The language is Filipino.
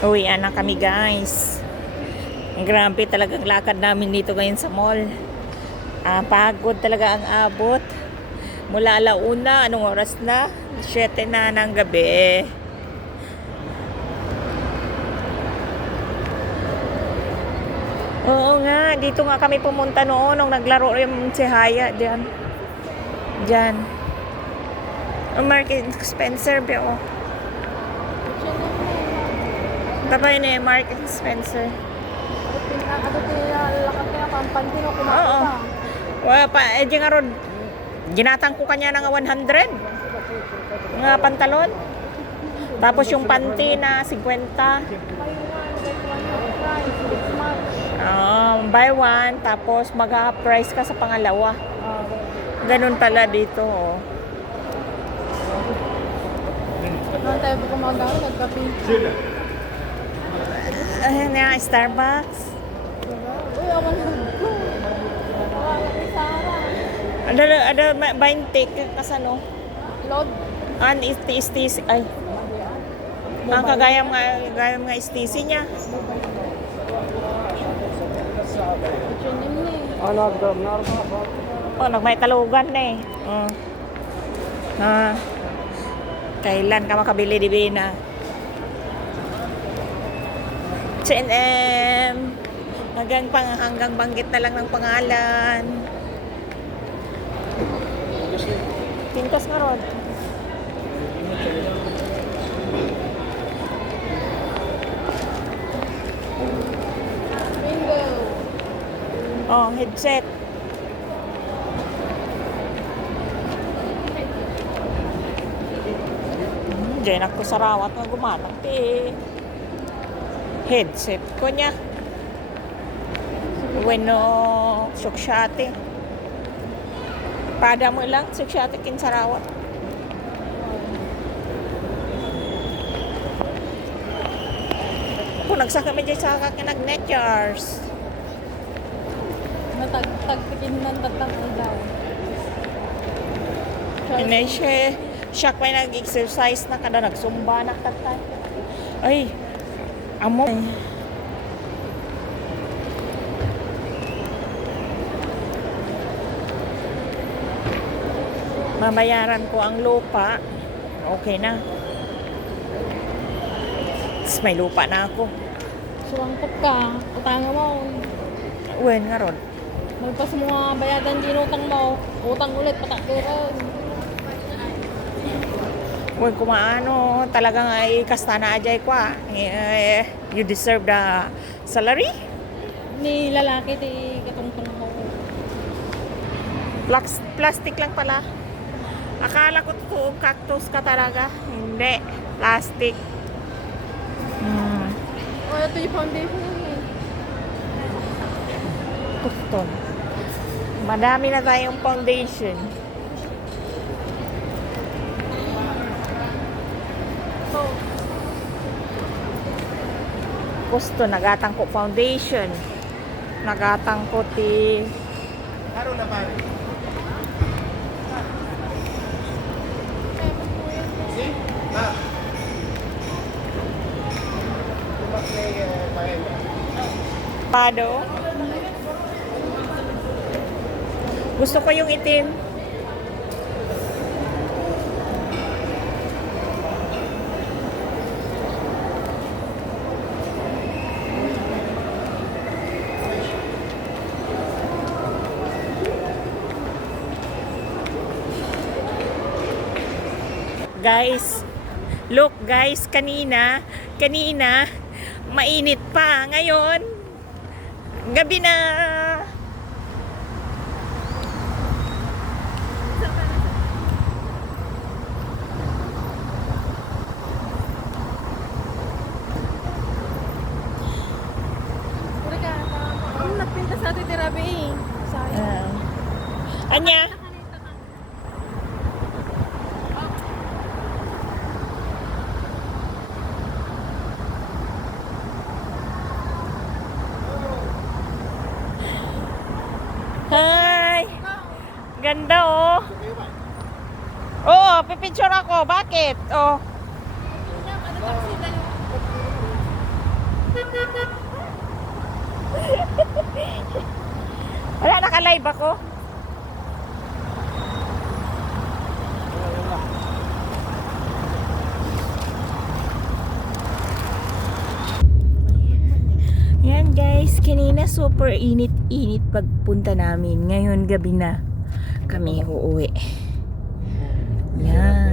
Uwian na kami guys. Grabe talagang lakad namin dito ngayon sa mall. Pagod talaga ang abot. Mula alauna, anong oras na? 7 na ng gabi. Oo nga, dito nga kami pumunta noon nung naglaro yung si Haya diyan. Diyan. Market Spencer ba? Tabay na yung Market Spencer. Oo. Wala pa, di nga ron. Ginatang ko kanya ng 100. Nga pantalon. Tapos yung panty na 50. Buy one, tapos mag-half price ka sa pangalawa. Ganun pala dito. Oh. Noon tayo kumagawa, nagkape. Ayan na, Starbucks. Uy, awan mo. Wala kay Sarah. Ada buying take kasano? Load. Istis ay. Ang kagayam nga istisi niya. Oh, nagmay talugan na eh. Kailan ka makabili di Bina? H&M. Hanggang banggit na lang ng pangalan. Pintas nga ron. Bingo. Oh, headset. Diyan ako sa rawat nga gumatang headset ko niya. Bueno, suksyate. Pada mo lang, suksyate kin sa rawat. Kung nagsaka medyo sa kakinag-net jars. Matagpikin ng tatang daw. Inay siya may nag-exercise na kada nagsumba na tatay. Ay, amo. Mabayaran ko ang lupa. Okay na. Tapos may lupa na ako. Surangkot ka. Utanga mo. Uwen nga ron. Magpas mga bayadan din utang mo. Utang ulit, patakiran. Uwen kumaano. Talagang ay kasta na ajay ko you deserve the salary? Ni lalaki di katungtong mo. Plastic lang pala. Akala ko totoong cactus ka talaga. Hindi. Plastic. O, ito yung foundation eh. Kuston. Madami na tayong foundation. So, Gusto, nagatang ko foundation. Nagatang ko ti... Haro na pare. See? Pado. Gusto ko yung itim. Guys, look guys, kanina mainit pa. Ngayon, gabi na. pura ka. Ano nagpinta sa atin tirabi eh. Sayang. Anya? Hi! Ganda oh. Oo, pipicture ako. Bakit? Oh. Mag-drive ako. Yan guys, kanina super init-init pagpunta namin. Ngayon gabi na kami uuwi. Yan.